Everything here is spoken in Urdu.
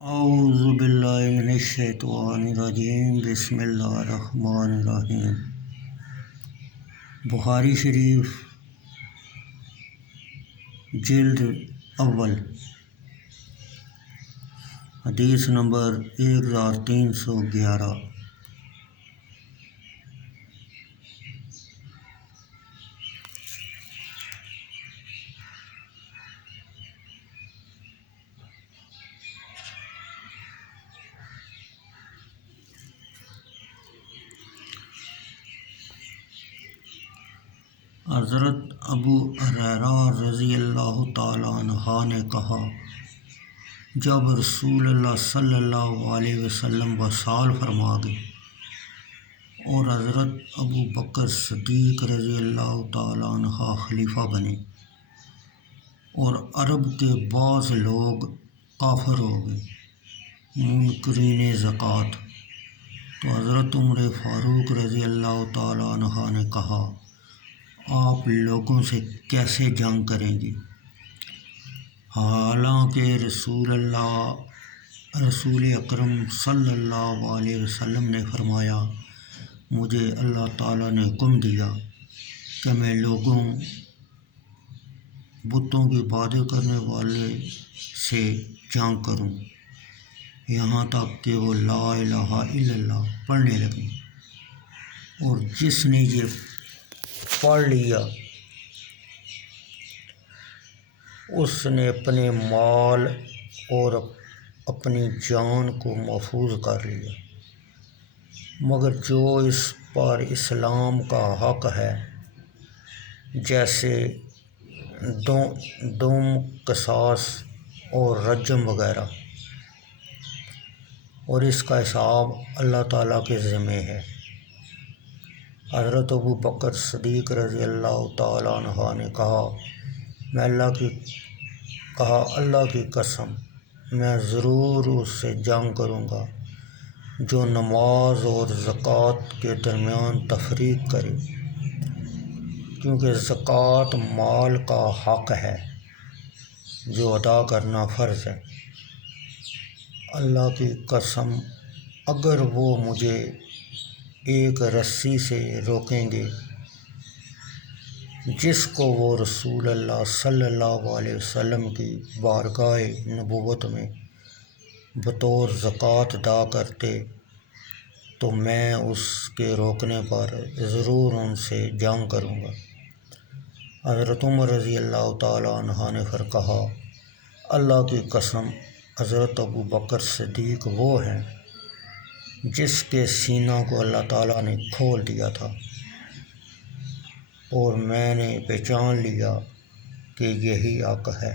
اعوذ باللہ من الشیطان الرجیم بسم اللہ الرحمن الرحیم۔ بخاری شریف جلد اول حدیث نمبر 1311۔ حضرت ابو ہریرہ رضی اللہ تعالیٰ عنہ نے کہا، جب رسول اللہ صلی اللہ علیہ وسلم وصال فرما گئے اور حضرت ابو بکر صدیق رضی اللہ تعالیٰ عنہ خلیفہ بنے اور عرب کے بعض لوگ کافر ہو گئے، منکرین زکوٰۃ، تو حضرت عمر فاروق رضی اللہ تعالیٰ عنہ نے کہا، آپ لوگوں سے کیسے جنگ کریں گے؟ حالانکہ رسول اکرم صلی اللہ علیہ وسلم نے فرمایا، مجھے اللہ تعالیٰ نے حکم دیا کہ میں لوگوں بتوں کی عبادت کرنے والے سے جنگ کروں یہاں تک کہ وہ لا الہ الا اللہ پڑھنے لگیں، اور جس نے یہ پڑھ لیا اس نے اپنے مال اور اپنی جان کو محفوظ کر لیا، مگر جو اس پر اسلام کا حق ہے، جیسے دم، قصاص اور رجم وغیرہ، اور اس کا حساب اللہ تعالیٰ کے ذمہ ہے۔ حضرت ابو بکر صدیق رضی اللہ تعالیٰ عنہ نے کہا، اللہ کی قسم، میں ضرور اس سے جنگ کروں گا جو نماز اور زکوٰۃ کے درمیان تفریق کرے، کیونکہ زکوٰۃ مال کا حق ہے جو ادا کرنا فرض ہے۔ اللہ کی قسم، اگر وہ مجھے ایک رسی سے روکیں گے جس کو وہ رسول اللہ صلی اللہ علیہ وسلم کی بارگاہ نبوت میں بطور زکوٰۃ ادا کرتے، تو میں اس کے روکنے پر ضرور ان سے جنگ کروں گا۔ حضرت عمر رضی اللہ تعالیٰ عنہ نے پھر کہا، اللہ کی قسم، حضرت ابو بکر صدیق وہ ہیں جس کے سینہ کو اللہ تعالیٰ نے کھول دیا تھا، اور میں نے پہچان لیا کہ یہی حق ہے۔